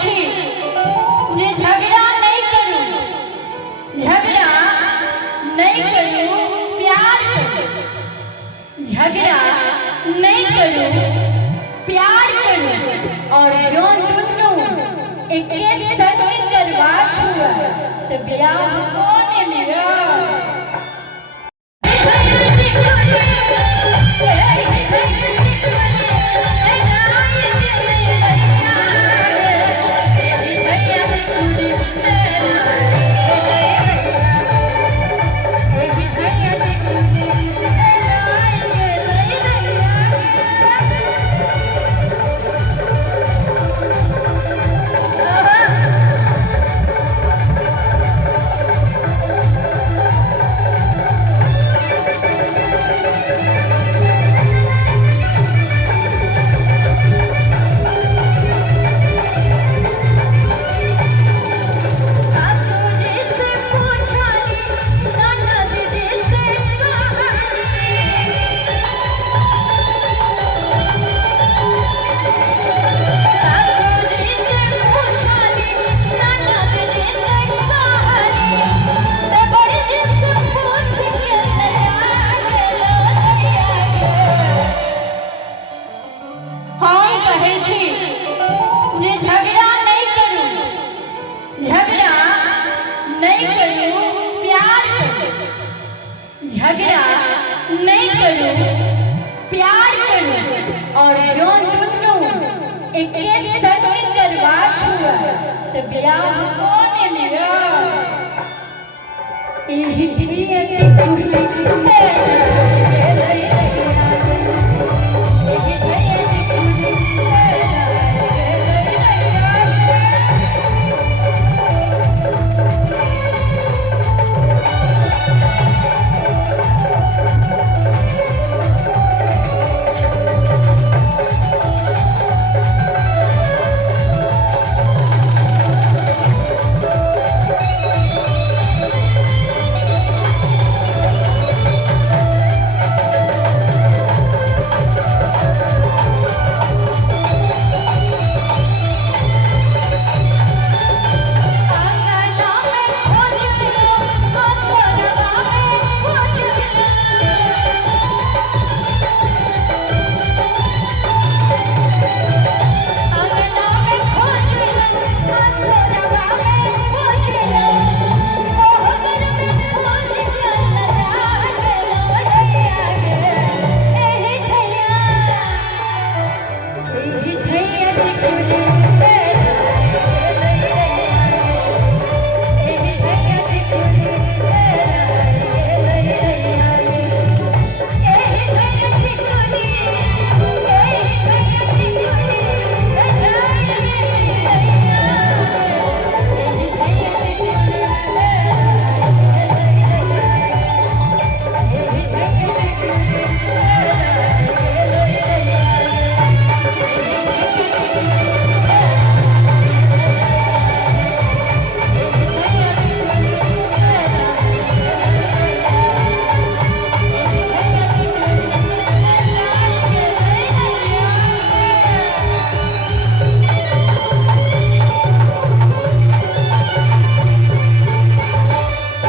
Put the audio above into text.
छी जे झगड़ा नहीं करूं, झगड़ा नहीं करूं, प्यार करूं, झगड़ा नहीं करूं, प्यार करूं और जो दुनू एक संग करवात हुआ तो ब्याह कौन लिया। झगड़ा नहीं करूं, प्यार करूं और जो दुनू एक संग करवात हुआ तो ब्याह कौन लिया। यही